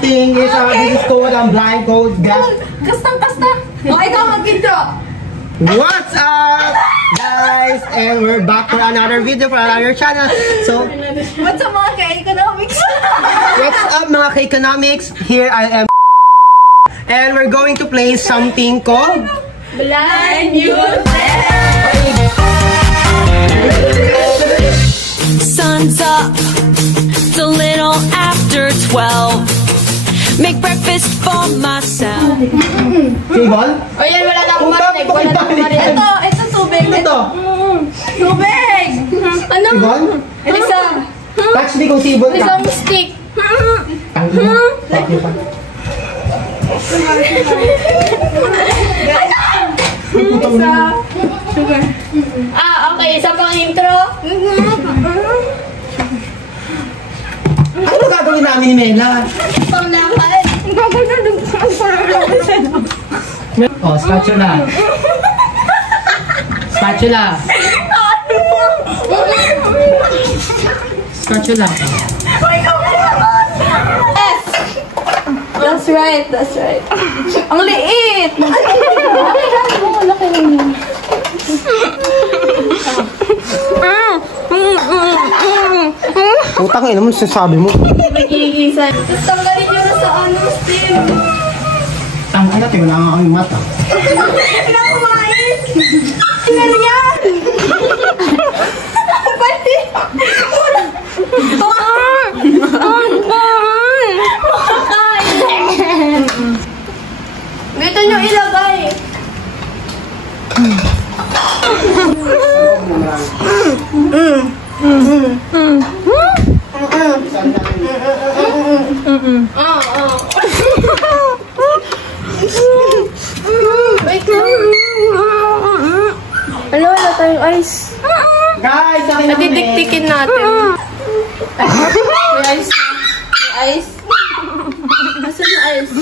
thing is, this is code, blind code, guys. Kasta. O, ikaw mag-intro. What's up, guys? And we're back for another video for another channel. So, what's up mga ka-economics? what's up mga ka-economics? Here I am. And we're going to play something called Blind Youth. Sun's up, it's a little after 12. Make breakfast for myself. Sibol? O yan, wala na akong marinig. Wala na akong marinig. Ito tubig. Ito. Tubig! Ano? Sibol? Isa. Touch me kung sibol ka. Isang stick. Thank you pa. Isa. Sugar. Okay. Isa pang intro. Ano gagawin namin ni Mela? Panglakad. Oh, spatula. Spatula. Spatula. Yes! That's right. Ang liit! Laki lang yun. Utang ina mo, sasabi mo. Mag-iigisan. Tapos tanggalin nyo na sa steam. Ang ina, wala nga kami mata. Nakumais! Ano yan? Pati! Dito nyo ilagay. Wait lang. Wala tayong ice. Guys, akin na Natidiktikin natin. May ice. May ice. Nasaan yung ice?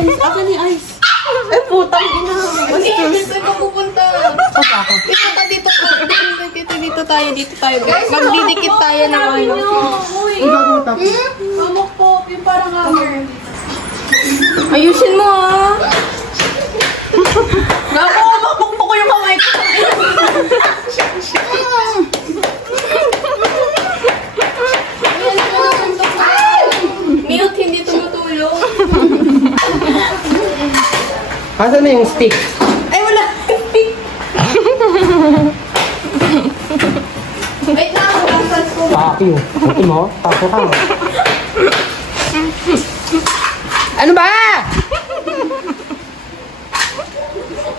Ice. Akin yung ice. Ay, putang ina. Dito ka pupunta. Dito tayo. Magdidikit tayo ng ano. Kamok po. Yung parang hammer. Ayusin mo ah. Nakakapagpuk ko yung kamay ko. Mute, hindi tumutulong. Asan na yung stick? Ay, wala. Wait lang, walang salso. Paki mo. Paki mo. Tapo ka. Ano ba?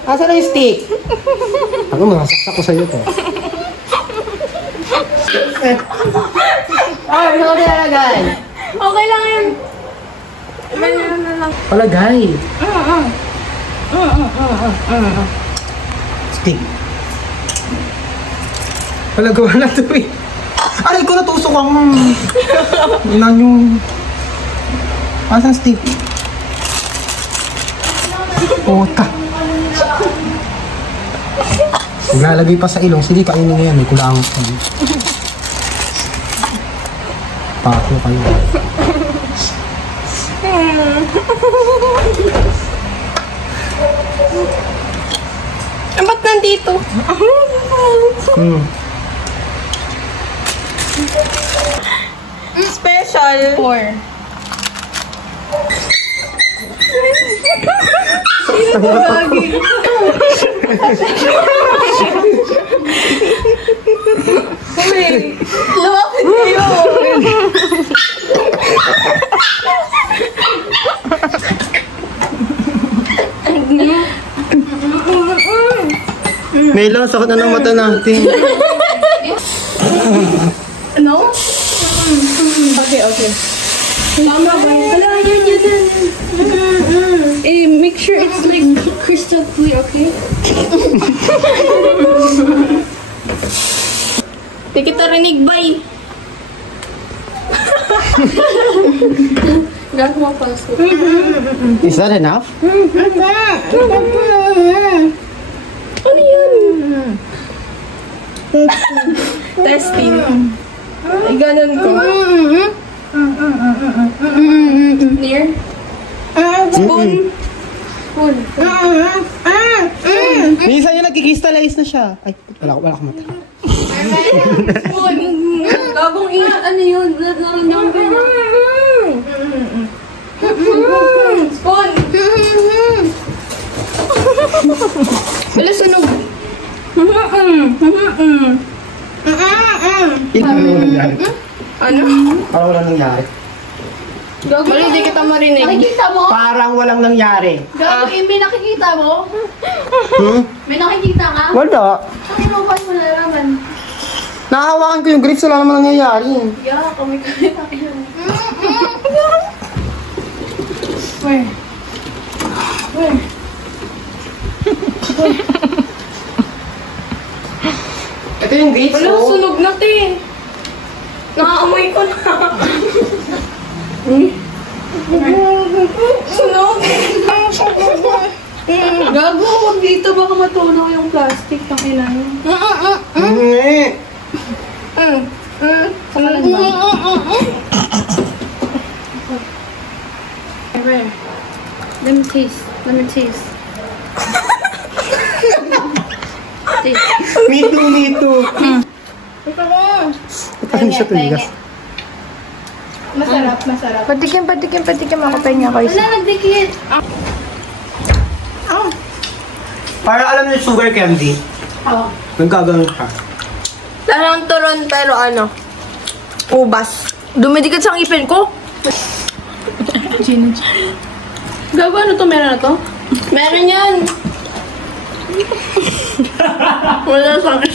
Asan na yung stick? Ako, masaksak ko sa'yo to. Ay, ano ka nilalagay? Okay lang yan. Ganyan na lang. Palagay. Stick. Palagawa na ito eh. Aray ko, natusok ako. Ilan yung... Asan stick? Puta. Naglalagay pa sa ilong. Sige, kainin mo yan. May kulangot ka. Pato kayo. Ba't nandito? Special. 4. Lagi. Lumapit kayo. Mela, sakit na ng mata natin. No? Okay. Tama ba yun? Wala, yan. Make sure it's like crystal clear, okay? Di kita rinig, bay. Gagawa pa sa. Is that enough? Ano yan? Testing. Ay, ganun ko. Near? Spoon? Spoon. Minsan niya nagkikistalize na siya. Ay, wala akong mata. Spoon. Gagong ingat. Ano yun? Naroon yung Spoon. Wala sunog. Ano? Parang walang nangyari. Mali, di kita marinig. Nakikita mo? Parang walang nangyari. Gago, may nakikita mo? May nakikita ka? Wala. Ano mo ba mo nalaman? Nakahawakan ko yung grapes, wala naman nangyayari. Yeah, kami nakikita. Where? Where? Ito yung grapes, Wala, sunog na, te. Nakaamoy ko na. Sunog. Gago, wag dito. Baka matunaw yung plastic. Pakina yun. Saan ba? Where? Let me taste. Let me taste. Taste. Me too. Paano siya tuligas? Masarap, masarap. Patikim ako. Pahinga ko isa. Wala, nagdikit. Para alam niyo sugar candy. Oo. Nagkagano'n siya. Parang turon pero ano, ubas. Dumidikit sa ngipin ko. Gago, ano to? Meron na to? Meron yan. Wala sa akin.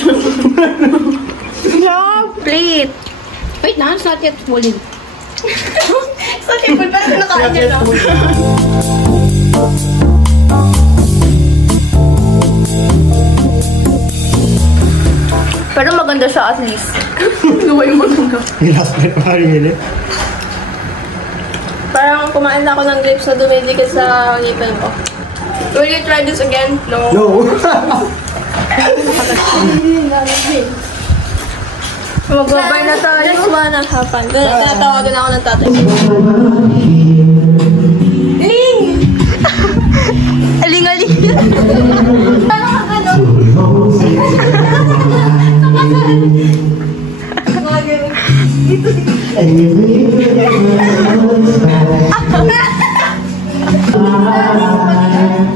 No, plate. Wait na, it's not yet fully. It's not yet full, pero kinakain niya na. Pero maganda siya at least. Gawin mo nung Nilas na pa rin yun eh. Parang kumain na ako ng grapes na dumidikit sa ngipin ko. Will you try this again? No. No. Magbabay na tayo. That's one and a half fun. Tinatawagan ako ng tatay. Ling! Aling-aling. Paano ka gano'n?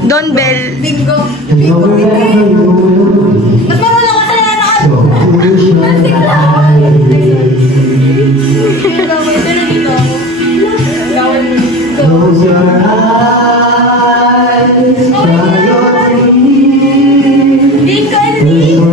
Don Bell. Bingo. Bingo. Mas marunong ako sa nanonood. Masik lang. Ito na dito. Gawin mo. Close your eyes. Bingo and Ling.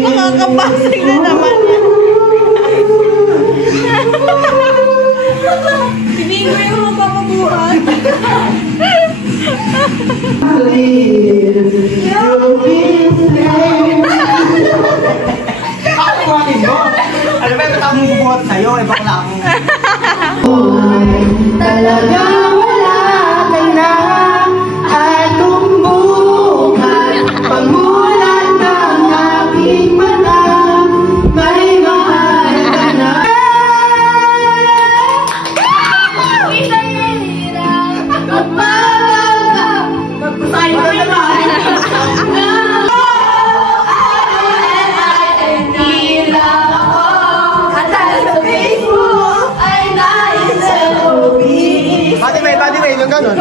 Makakapasig na naman. Bingo yung mapapabuhat. Alam mo, ito akong bubuhat sa'yo. Eh, bakla ako. Talaga wala ka na atong buhay. Pamulan ng aking mata, may mahal ka na. Isang mahirap. Magmahal ka. Magpasahin ko naman. Pati may, yung ganun.